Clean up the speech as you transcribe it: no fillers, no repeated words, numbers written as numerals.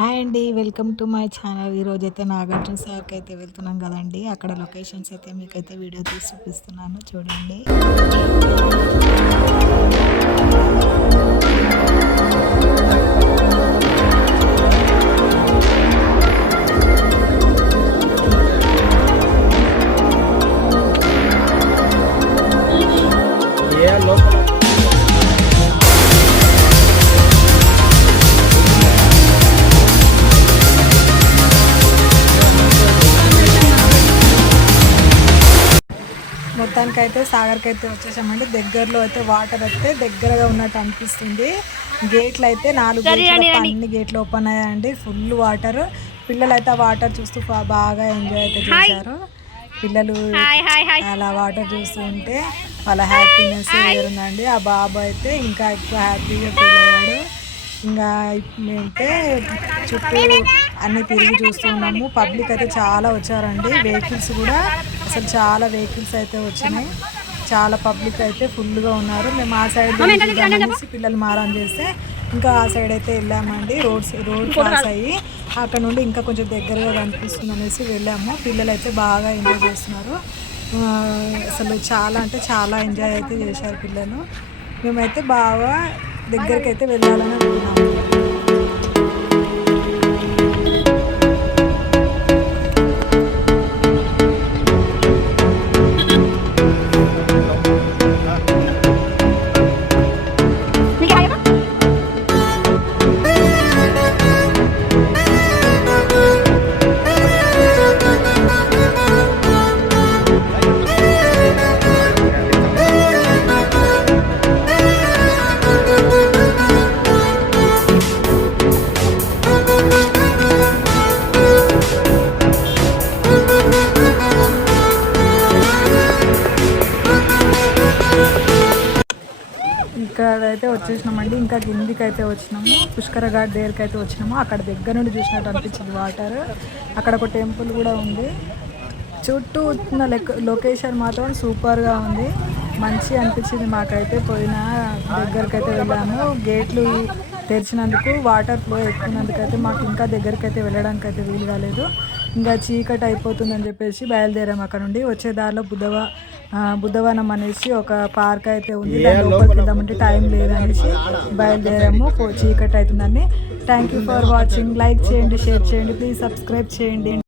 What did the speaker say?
Hi అండి, welcome to my channel. ఈరోజైతే నాగార్జున సాగర్కి అయితే వెళ్తున్నాం కదండి. అక్కడ లొకేషన్స్ అయితే మీకైతే వీడియో తీసి చూపిస్తున్నాను, చూడండి. మొత్తానికైతే సాగర్కి అయితే వచ్చేసామండి. దగ్గరలో అయితే వాటర్ అయితే దగ్గరగా ఉన్నట్టు అనిపిస్తుంది. గేట్లు అయితే 4 గేట్లు, అన్ని గేట్లు ఓపెన్ అయ్యాయండి. Full water. పిల్లలు అయితే ఆ వాటర్ చూస్తూ బాగా ఎంజాయ్ అయితే చేశారు. పిల్లలు అలా వాటర్ చూస్తూ ఉంటే వాళ్ళ హ్యాపీనెస్ వేరుందండి. ఆ బాబు అయితే ఇంకా ఎక్కువ హ్యాపీగా ఫీల్ అయ్యాడు. ఇంకా మేమైతే చుట్టూ అన్నీ తిరిగి చూస్తున్నాము. పబ్లిక్ అయితే చాలా వచ్చారండి. వెహికల్స్ కూడా అసలు చాలా వెహికల్స్ అయితే వచ్చినాయి. చాలా పబ్లిక్ అయితే ఫుల్గా ఉన్నారు. మేము ఆ సైడ్ అనేసి పిల్లలు మారం చేస్తే ఇంకా ఆ సైడ్ అయితే వెళ్ళామండి. రోడ్ క్రాస్ అయ్యి అక్కడ నుండి ఇంకా కొంచెం దగ్గరగా కనిపిస్తుంది అనేసి వెళ్ళాము. పిల్లలు అయితే బాగా ఎంజాయ్ చేస్తున్నారు. అసలు చాలా అంటే చాలా ఎంజాయ్ అయితే చేశారు పిల్లలు. మేమైతే బాగా దగ్గరికి అయితే వెళ్ళాలని అనుకున్నాము. ఇక్కడ అయితే వచ్చేసినామండి. ఇంకా కిందికి అయితే వచ్చినాము. పుష్కర ఘాట్ దగ్గరికి అయితే వచ్చినాము. అక్కడ దగ్గర నుండి చూసినట్టు అనిపించింది వాటర్. అక్కడ ఒక టెంపుల్ కూడా ఉంది. చుట్టూ ఉన్న లొకేషన్ మాత్రం సూపర్గా ఉంది. మంచి అనిపించింది మాకైతే. పోయిన దగ్గరికి అయితే వెళ్ళాము. గేట్లు తెరిచినందుకు వాటర్ ఫ్లో ఎక్కువనందుకైతే మాకు ఇంకా దగ్గరికి అయితే వెళ్ళడానికి అయితే వీలు కాలేదు. ఇంకా చీకటి అయిపోతుందని చెప్పేసి బయలుదేరాము. అక్కడ నుండి వచ్చే దారిలో బుద్ధవనం అనేసి ఒక పార్క్ అయితే ఉంది. దాని లోపలికి వెళ్దామంటే టైం లేదనేసి బయలుదేరాము. చీకటి అవుతుందని. Thank you for watching. Like చేయండి, షేర్ చేయండి, ప్లీజ్ సబ్స్క్రైబ్ చేయండి.